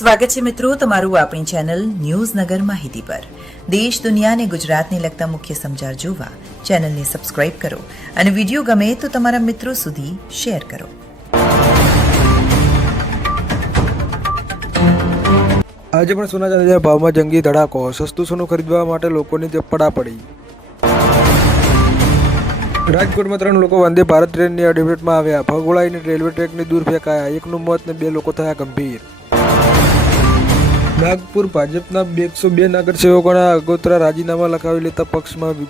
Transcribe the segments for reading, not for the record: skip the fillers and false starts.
સ્વાગત છે મિત્રો તમારું આપણી ચેનલ ન્યૂઝ નગર માહિતી પર। દેશ દુનિયા અને ગુજરાતને લગતા મુખ્ય સમાચાર જોવા ચેનલને સબસ્ક્રાઇબ કરો અને વિડીયો ગમે તો તમારા મિત્રો સુધી શેર કરો। આજે પણ સોના ચાંદીના ભાવમાં જંગી ધડાકો। સસ્તું સોનું ખરીદવા માટે લોકોની પડાપડી। રાજકોટમાં 3 લોકો વંદે ભારત ટ્રેનની અડફેટમાં આવ્યા। ભગોળાઈને રેલવે ટ્રેકની દૂર ફેંકાયા। એકનું મોત ને 2 લોકો થયા ગંભીર। નાગપુર ભાજપના 102 નગરસેવકોના આગોતરા રાજીનામા લખાવી લેતા પક્ષમાં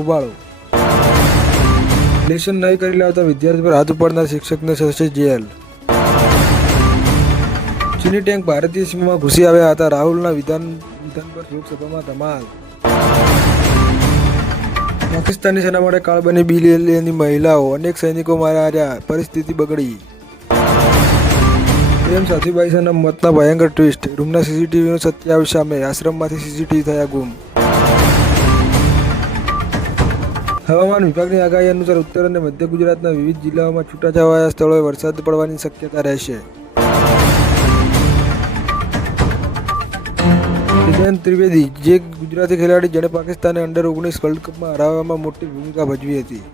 ઉબાળો। લેશન નહીં કરી લાવતા વિદ્યાર્થી પર હાથ ઉપાડનાર શિક્ષકને થશે જેલ। ચીની ટેન્ક ભારતીય સીમામાં ઘૂસી આવ્યા હતા। રાહુલના વિધાન પર લોકસભામાં ધમાલ। પાકિસ્તાની સેના માટે કાળ બની BLAની મહિલાઓ। અનેક સૈનિકો માર્યા। પરિસ્થિતિ બગડી। પ્રેમ સાથીભાઈના મોતના ભયંકર ટ્વિસ્ટ। રૂમના CCTVનો સત્ય આવ્યું સામે। આશ્રમમાંથી CCTV થયા ગુમ। હવામાન વિભાગની આગાહી અનુસાર ઉત્તર અને મધ્ય ગુજરાતના વિવિધ જિલ્લાઓમાં છૂટાછવાયા સ્થળોએ વરસાદ પડવાની શક્યતા રહેશે। દિવ્યાંગ ત્રિવેદી જે ગુજરાતી ખેલાડી જેણે પાકિસ્તાને અંડર-19 વર્લ્ડ કપમાં હરાવવામાં મોટી ભૂમિકા ભજવી હતી।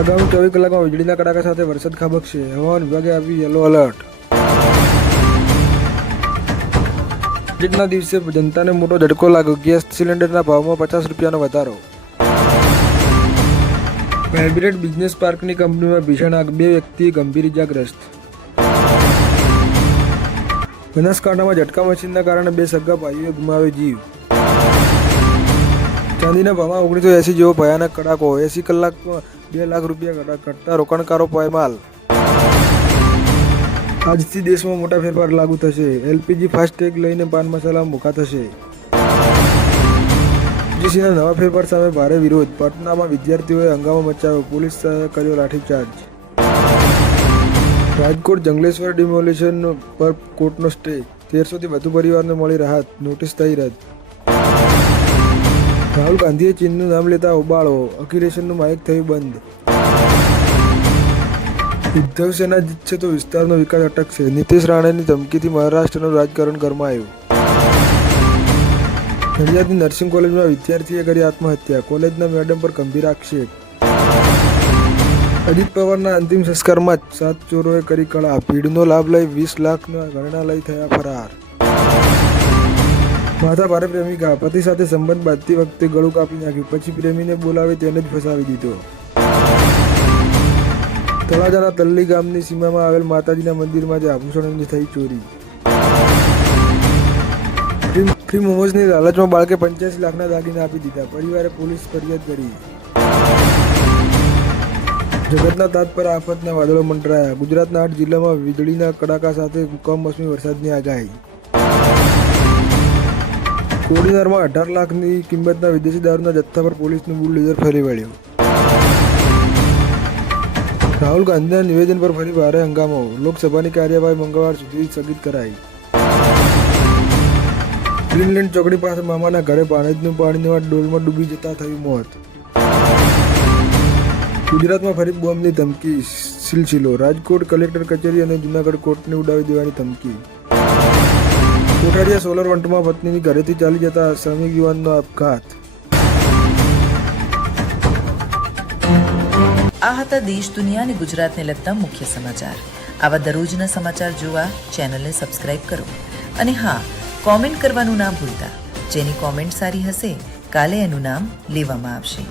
આગામી 24 કલાકમાં વીજળીના કડાકા સાથે વરસાદ ખાબકશે। હવામાન વિભાગે આપ્યું યલો એલર્ટ। બજેટના દિવસે જનતાને મોટો ઝટકો લાગ્યો। ગેસ સિલિન્ડરના ભાવમાં 50 રૂપિયાનો વધારો। વાઇબ્રન્ટ બિઝનેસ પાર્કની કંપનીમાં ભીષણ આગ। 2 વ્યક્તિ ગંભીર ઇજાગ્રસ્ત। બનાસકાંઠામાં ઝટકા મશીનના કારણે 2 સગા ભાઈઓએ ગુમાવ્યો જીવ। ચાંદીના ભાવમાં 1980 જેવો ભયાનક કડાકો। 80 કલાકમાં 2 લાખ રૂપિયા ઘટતા રોકાણકારો પાયમાલ। આજથી દેશમાં મોટા ફેરફાર લાગુ થશે। LPG ફાસ્ટેગ લઈને પાન મસાલા મોંઘા થશે। UGCના નવા ફેરફાર સામે ભારે વિરોધ। પટનામાં વિદ્યાર્થીઓએ હંગામો મચાવ્યો। પોલીસે કર્યો લાઠીચાર્જ। રાજકોટ જંગલેશ્વર ડિમોલિશન પર કોર્ટનો સ્ટે। 1300થી વધુ પરિવારને મળી રાહત। નોટિસ થઈ રદ। રાહુલ ગાંધીએ ચીનનું નામ લેતા ઉબાળો। અખિલેશનું માઇક થયું બંધ। ઉદ્ધવ સેના જીતશે તો વિસ્તારનો વિકાસ અટકશે। નીતિશ રાણેની ધમકીથી મહારાષ્ટ્રનું રાજકારણ ગરમાયું। નડિયાદની નર્સિંગ કોલેજમાં વિદ્યાર્થીએ કરી આત્મહત્યા। કોલેજના મેડમ પર ગંભીર આક્ષેપ। અજીત પવારના અંતિમ સંસ્કારમાં જ 7 ચોરોએ કરી કળા। ભીડનો લાભ લઈ 20 લાખના ગણના લઈ થયા ફરાર। માથાભારે પ્રેમિકા। પતિ સાથે સંબંધ બાંધતી વખતે ગળું કાપી નાખ્યું। પછી પ્રેમીને બોલાવી તેને જ ફસાવી દીધો। તળાજાના તલ્લી ગામની સીમામાં આવેલ માતાજીના મંદિરમાંથી આભૂષણોની થઈ ચોરી। ફ્રી મોમોઝની લાલચમાં બાળકે 85 લાખના દાગીના આપી દીધા। પરિવારે પોલીસ ફરિયાદ કરી। જગતના તાત પર આફતના વાદળો મંડરાયા। ગુજરાતના 8 જિલ્લામાં વીજળીના કડાકા સાથે કમોસમી વરસાદની આગાહી। કોડીનારમાં 18 લાખની કિંમતના વિદેશી દારૂના જથ્થા પર પોલીસનું બુલડોઝર ફરી વળ્યું। રાહુલ ગાંધીના નિવેદન પર ફરી ભારે હંગામો। લોકસભાની કાર્યવાહી મંગળવાર સુધી સ્થગિત કરાઈ। ગ્રીનલેન્ડ ચોકડી પાસે મામાના ઘરે ભાણેજનું પાણીના ડોલમાં ડૂબી જતા થયું મોત। ગુજરાતમાં ફરી બોમ્બની ધમકી। સિલસિલો। રાજકોટ કલેક્ટર કચેરી અને જૂનાગઢ કોર્ટને ઉડાવી દેવાની ધમકી। કોઠારીયા સોલર વંટમાં પત્નીની ઘરેથી ચાલી જતા શ્રમિક યુવાનનો આપઘાત। આ હતા દેશ દુનિયા અને ગુજરાતને લગતા મુખ્ય સમાચાર। આવા દરરોજના સમાચાર જોવા ચેનલને સબસ્ક્રાઇબ કરો અને હા, કોમેન્ટ કરવાનું ના ભૂલતા। જેની કોમેન્ટ સારી હશે કાલે એનું નામ લેવામાં આવશે।